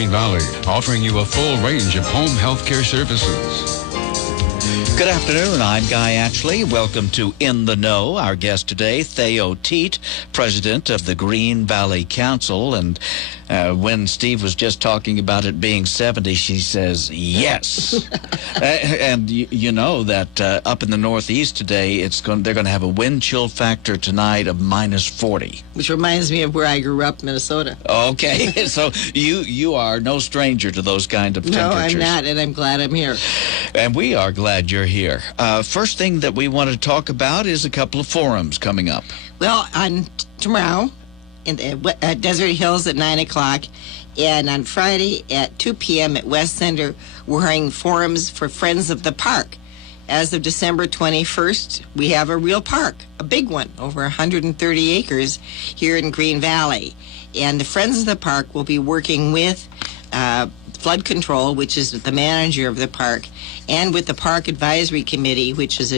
Green Valley, offering you a full range of home health care services. Good afternoon. I'm Guy Ashley. Welcome to In the Know. Our guest today, Thao Tiedt, president of the Green Valley Council. And when Steve was just talking about it being 70, she says, yes. And you know that up in the Northeast today, they're going to have a wind chill factor tonight of minus 40. Which reminds me of where I grew up, Minnesota. Okay. So you are no stranger to those kind of temperatures. No, I'm not, and I'm glad I'm here. And we are glad you're here. First thing that we want to talk about is a couple of forums coming up. Well, on tomorrow at Desert Hills at 9 o'clock, and on Friday at 2 p.m. at West Center, we're having forums for Friends of the Park. As of December 21st, we have a real park, a big one, over 130 acres here in Green Valley. And the Friends of the Park will be working with Flood Control, which is the manager of the park, and with the Park Advisory Committee, which is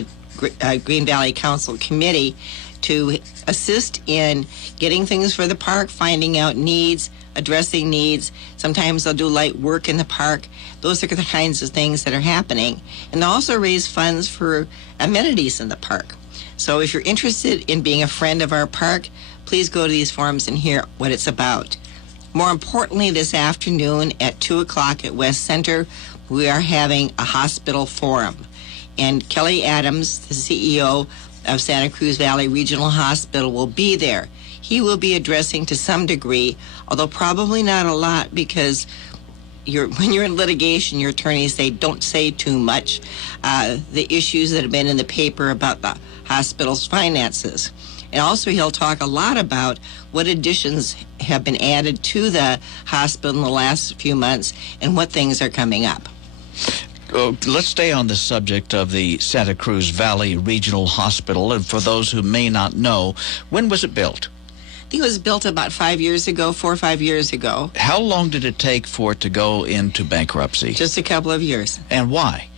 a Green Valley Council committee, to assist in getting things for the park, finding out needs, addressing needs. Sometimes they'll do light work in the park. Those are the kinds of things that are happening. And they'll also raise funds for amenities in the park. So if you're interested in being a friend of our park, please go to these forums and hear what it's about. More importantly, this afternoon at 2 o'clock at West Center, we are having a hospital forum. And Kelly Adams, the CEO of Santa Cruz Valley Regional Hospital, will be there. He will be addressing to some degree, although probably not a lot, because when you're in litigation, your attorneys say don't say too much. The issues that have been in the paper about the hospital's finances. And also he'll talk a lot about what additions have been added to the hospital in the last few months and what things are coming up. Let's stay on the subject of the Santa Cruz Valley Regional Hospital. And for those who may not know, when was it built? I think it was built about 4 or 5 years ago. How long did it take for it to go into bankruptcy? Just a couple of years. And why?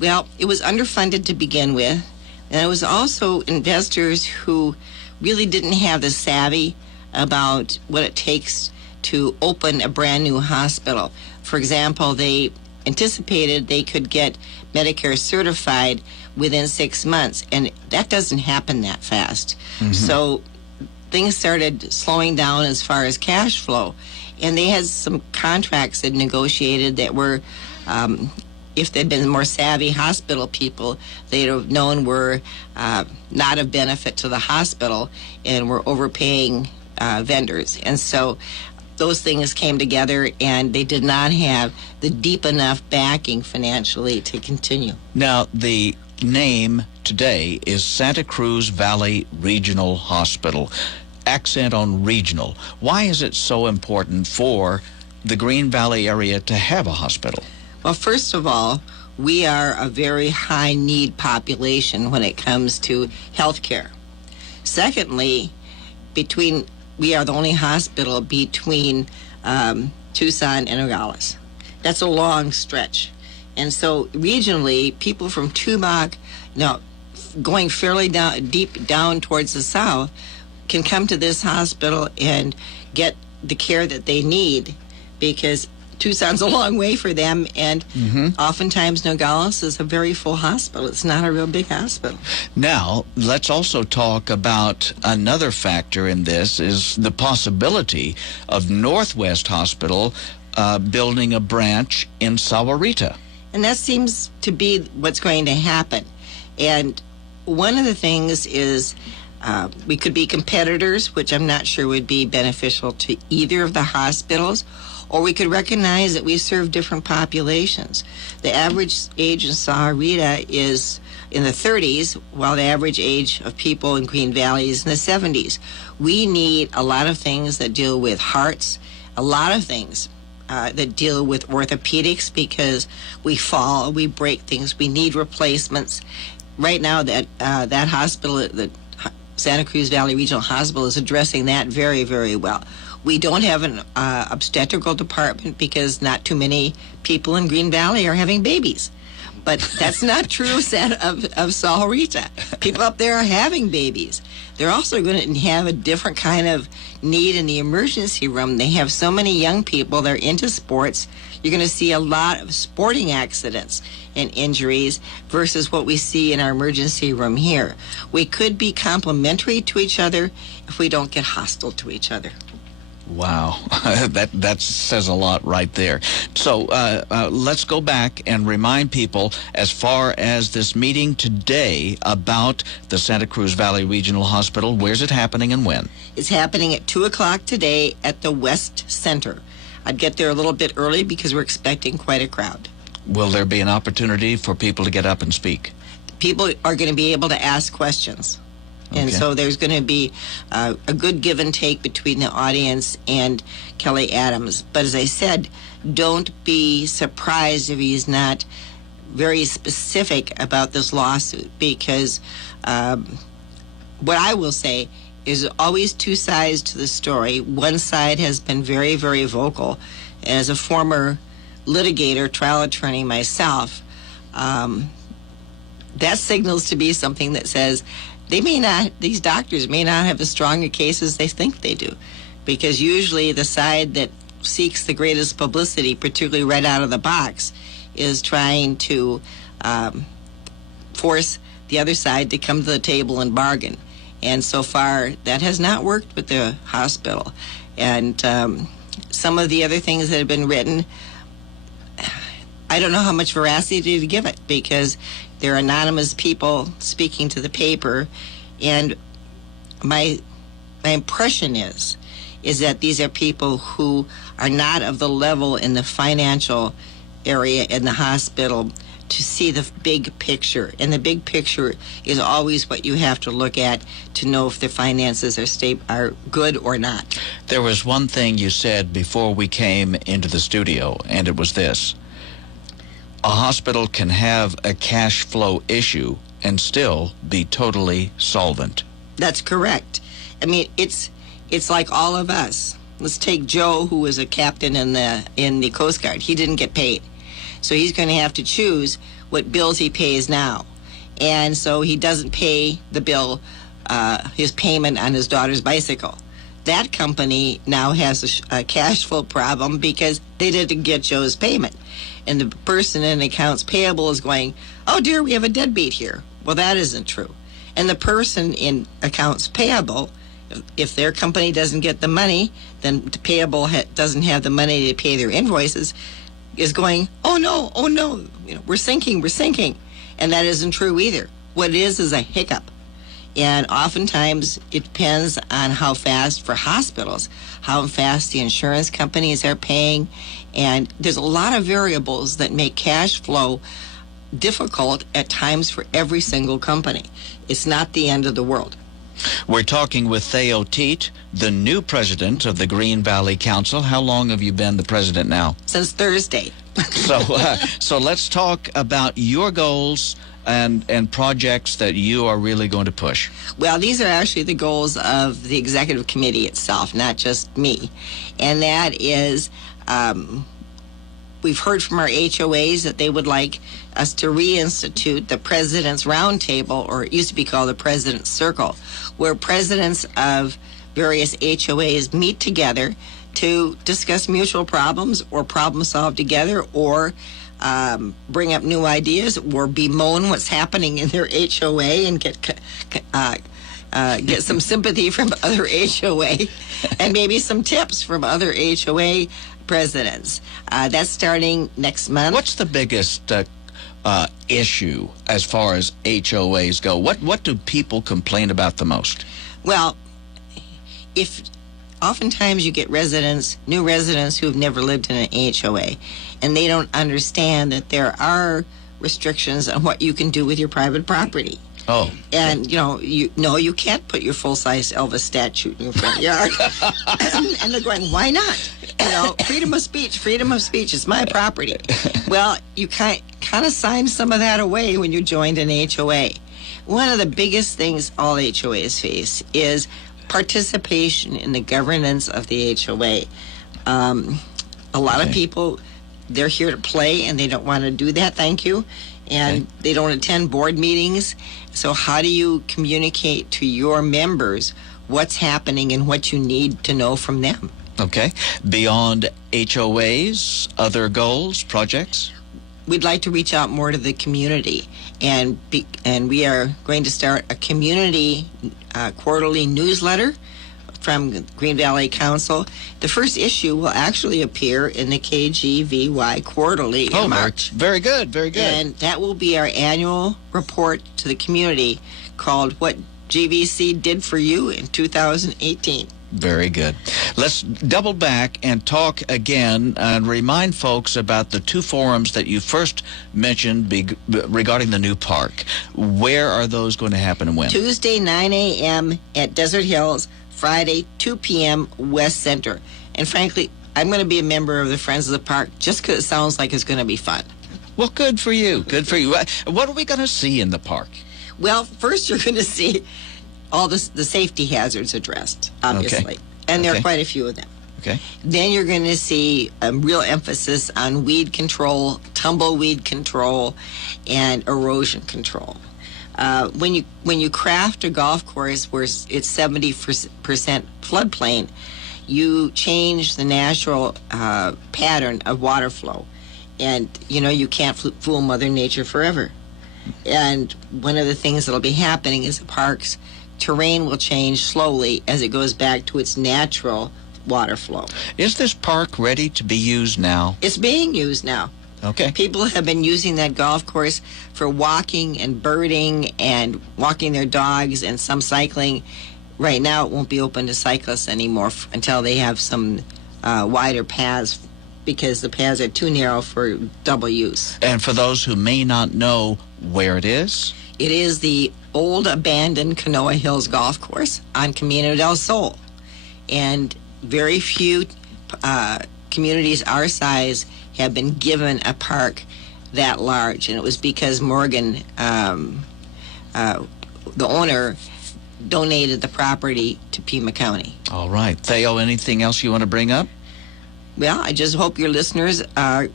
Well, it was underfunded to begin with. And it was also investors who really didn't have the savvy about what it takes to open a brand new hospital. For example, they anticipated they could get Medicare certified within 6 months, and that doesn't happen that fast. Mm-hmm. So things started slowing down as far as cash flow, and they had some contracts that negotiated that were if they'd been more savvy hospital people, they'd have known were not of benefit to the hospital and were overpaying vendors. And so those things came together, and they did not have the deep enough backing financially to continue. Now, the name today is Santa Cruz Valley Regional Hospital. Accent on regional. Why is it so important for the Green Valley area to have a hospital? Well, first of all, we are a very high-need population when it comes to health care. Secondly, we are the only hospital between Tucson and Nogales. That's a long stretch. And so regionally, people from Tubac, going fairly deep down towards the south, can come to this hospital and get the care that they need, because Tucson's a long way for them, and oftentimes Nogales is a very full hospital. It's not a real big hospital. Now, let's also talk about another factor in this, is the possibility of Northwest Hospital building a branch in Sahuarita. And that seems to be what's going to happen. And one of the things is we could be competitors, which I'm not sure would be beneficial to either of the hospitals, or we could recognize that we serve different populations. The average age in Sahuarita is in the 30s, while the average age of people in Green Valley is in the 70s. We need a lot of things that deal with hearts, a lot of things that deal with orthopedics, because we fall, we break things, we need replacements. Right now, that hospital, the Santa Cruz Valley Regional Hospital, is addressing that very, very well. We don't have an obstetrical department because not too many people in Green Valley are having babies. But that's not true of Saul Rita. People up there are having babies. They're also going to have a different kind of need in the emergency room. They have so many young people. They're into sports. You're going to see a lot of sporting accidents and injuries versus what we see in our emergency room here. We could be complementary to each other if we don't get hostile to each other. Wow, that says a lot right there. So let's go back and remind people as far as this meeting today about the Santa Cruz Valley Regional Hospital. Where's it happening and when? It's happening at 2 o'clock today at the West Center. I'd get there a little bit early because we're expecting quite a crowd. Will there be an opportunity for people to get up and speak? People are going to be able to ask questions. And so there's going to be a good give and take between the audience and Kelly Adams. But as I said, don't be surprised if he's not very specific about this lawsuit, because what I will say is always two sides to the story. One side has been very, very vocal. As a former litigator, trial attorney myself, that signals to be something that says, these doctors may not have as strong a case as they think they do, because usually the side that seeks the greatest publicity, particularly right out of the box, is trying to force the other side to come to the table and bargain. And so far, that has not worked with the hospital. And some of the other things that have been written, I don't know how much veracity to give it, because they're anonymous people speaking to the paper, and my impression is that these are people who are not of the level in the financial area in the hospital to see the big picture. And the big picture is always what you have to look at to know if their finances are good or not. There was one thing you said before we came into the studio, and it was this: a hospital can have a cash flow issue and still be totally solvent. That's correct. I mean, it's like all of us. Let's take Joe, who was a captain in the Coast Guard. He didn't get paid, so he's going to have to choose what bills he pays now, and so he doesn't pay the bill, his payment on his daughter's bicycle. That company now has a cash flow problem because they didn't get Joe's payment. And the person in accounts payable is going, "Oh dear, we have a deadbeat here." Well, that isn't true. And the person in accounts payable, if their company doesn't get the money, then the payable doesn't have the money to pay their invoices, is going, "Oh no, we're sinking. And that isn't true either. What it is a hiccup. And oftentimes it depends on how fast, for hospitals, how fast the insurance companies are paying. And there's a lot of variables that make cash flow difficult at times for every single company. It's not the end of the world. We're talking with Thao Tiedt, the new president of the Green Valley Council. How long have you been the president now? Since Thursday. So let's talk about your goals and projects that you are really going to push. Well, these are actually the goals of the executive committee itself, not just me. And that is, we've heard from our HOAs that they would like us to reinstitute the President's Roundtable, or it used to be called the President's Circle, where presidents of various HOAs meet together to discuss mutual problems or problem solve together, or bring up new ideas, or bemoan what's happening in their HOA and get some sympathy from other HOA and maybe some tips from other HOA presidents. That's starting next month. What's the biggest issue as far as HOAs go? What do people complain about the most? Well, oftentimes you get new residents who have never lived in an HOA, and they don't understand that there are restrictions on what you can do with your private property. Oh. And, you can't put your full-size Elvis statue in your front yard. And they're going, why not? Freedom of speech, it's my property. Well, you kind of sign some of that away when you joined an HOA. One of the biggest things all HOAs face is participation in the governance of the HOA. A lot of people they're here to play and they don't want to do that, thank you. And they don't attend board meetings. So how do you communicate to your members what's happening and what you need to know from them? Okay. Beyond HOAs, other goals, projects? We'd like to reach out more to the community, and we are going to start a community quarterly newsletter from Green Valley Council. The first issue will actually appear in the KGVY quarterly in March. Very good, very good. And that will be our annual report to the community called What GVC Did for You in 2018. Very good. Let's double back and talk again and remind folks about the two forums that you first mentioned regarding the new park. Where are those going to happen and when? Tuesday, 9 a.m. at Desert Hills, Friday, 2 p.m. West Center. And frankly, I'm going to be a member of the Friends of the Park just because it sounds like it's going to be fun. Well, good for you. Good for you. What are we going to see in the park? Well, first you're going to see all the safety hazards addressed, obviously. Okay. And there are quite a few of them. Okay. Then you're going to see a real emphasis on weed control, tumbleweed control, and erosion control. When you craft a golf course where it's 70% floodplain, you change the natural pattern of water flow. And, you can't fool Mother Nature forever. And one of the things that'll be happening is the park's terrain will change slowly as it goes back to its natural water flow. Is this park ready to be used now? It's being used now. Okay. People have been using that golf course for walking and birding and walking their dogs and some cycling. Right now, it won't be open to cyclists anymore until they have some wider paths because the paths are too narrow for double use. And for those who may not know where it is the old abandoned Canoa Hills Golf Course on Camino del Sol. And very few communities our size have been given a park that large. And it was because Morgan, the owner, donated the property to Pima County. All right. Thao, anything else you want to bring up? Well, I just hope your listeners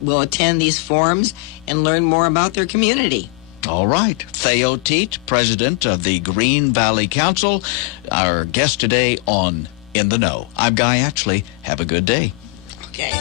will attend these forums and learn more about their community. All right. Thao Tiedt, president of the Green Valley Council, our guest today on In the Know. I'm Guy Atchley. Have a good day. Okay.